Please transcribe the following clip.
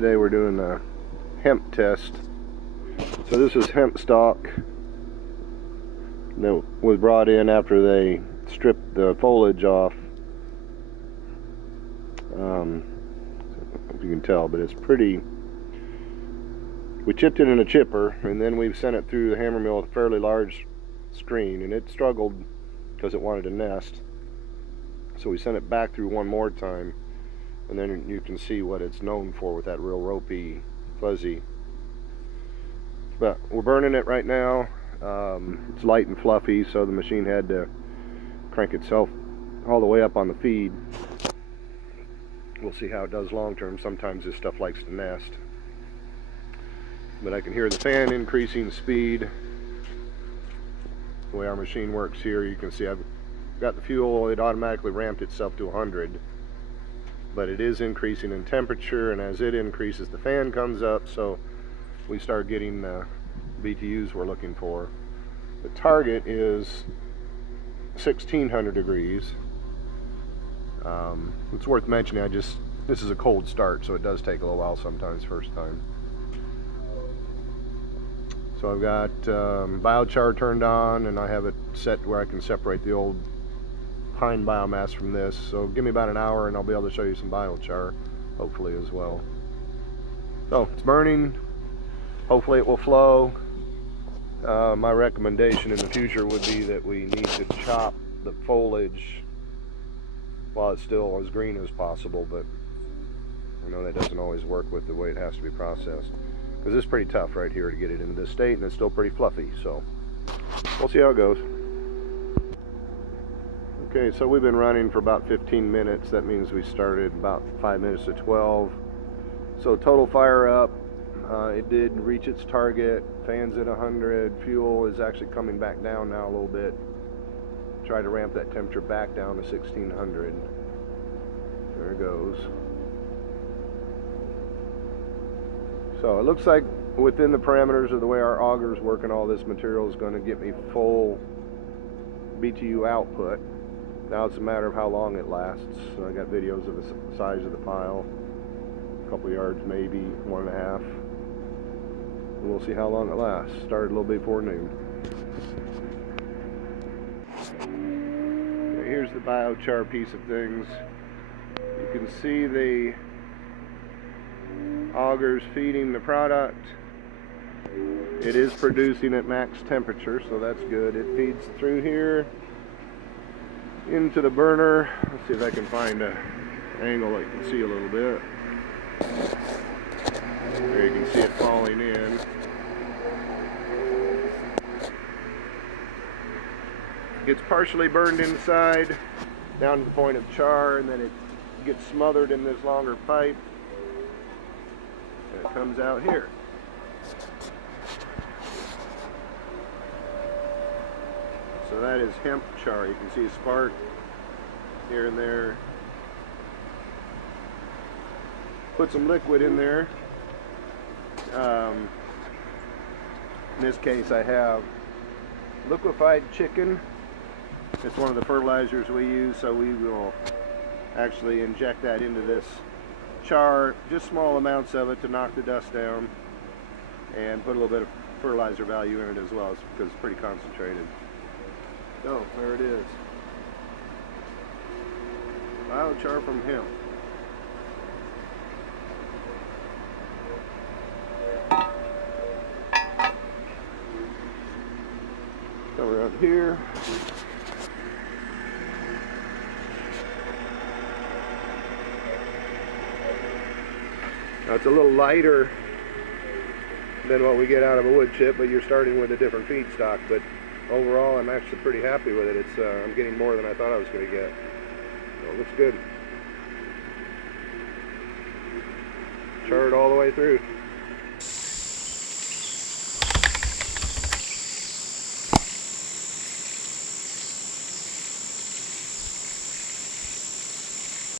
Today we're doing a hemp test. So this is hemp stalk that was brought in after they stripped the foliage off. If you can tell, but it's pretty. We chipped it in a chipper, and then we've sent it through the Hammermill with a fairly large screen, and it struggled because it wanted to nest. So we sent it back through one more time, and then you can see what it's known for with that real ropey, fuzzy. But we're burning it right now. It's light and fluffy, so the machine had to crank itself all the way up on the feed. We'll see how it does long term. Sometimes this stuff likes to nest. But I can hear the fan increasing speed. The way our machine works here, you can see I've got the fuel. It automatically ramped itself to 100. But it is increasing in temperature, and as it increases, the fan comes up, so we start getting the BTUs we're looking for. The target is 1600 degrees. It's worth mentioning, this is a cold start, so it does take a little while sometimes first time. So I've got biochar turned on, and I have it set where I can separate the old pine biomass from this. So give me about an hour and I'll be able to show you some biochar, hopefully, as well. So it's burning. Hopefully it will flow. My recommendation in the future would be that we need to chop the foliage while it's still as green as possible, but I know that doesn't always work with the way it has to be processed, because it's pretty tough right here to get it into this state, and it's still pretty fluffy, so we'll see how it goes. Okay, so we've been running for about 15 minutes. That means we started about 5 minutes to 12. So total fire up, it did reach its target. Fans at 100. Fuel is actually coming back down now a little bit. Try to ramp that temperature back down to 1600. There it goes. So it looks like within the parameters of the way our auger's working, all this material is going to get me full BTU output. Now it's a matter of how long it lasts. So I got videos of the size of the pile, a couple yards, maybe 1.5. And we'll see how long it lasts. Started a little before noon. Okay, here's the biochar piece of things. You can see the augers feeding the product. It is producing at max temperature, so that's good. It feeds through here into the burner. Let's see if I can find an angle that you can see a little bit. There you can see it falling in. Gets partially burned inside down to the point of char, and then it gets smothered in this longer pipe, and it comes out here. So that is hemp char. You can see a spark here and there. Put some liquid in there. In this case I have liquefied chicken. It's one of the fertilizers we use, so we will actually inject that into this char, just small amounts of it to knock the dust down, and put a little bit of fertilizer value in it as well, because it's pretty concentrated. Oh, there it is. Biochar from hemp. Come around here. Now it's a little lighter than what we get out of a wood chip, but you're starting with a different feedstock. But overall, I'm actually pretty happy with it. It's I'm getting more than I thought I was going to get. So it looks good. Charred all the way through.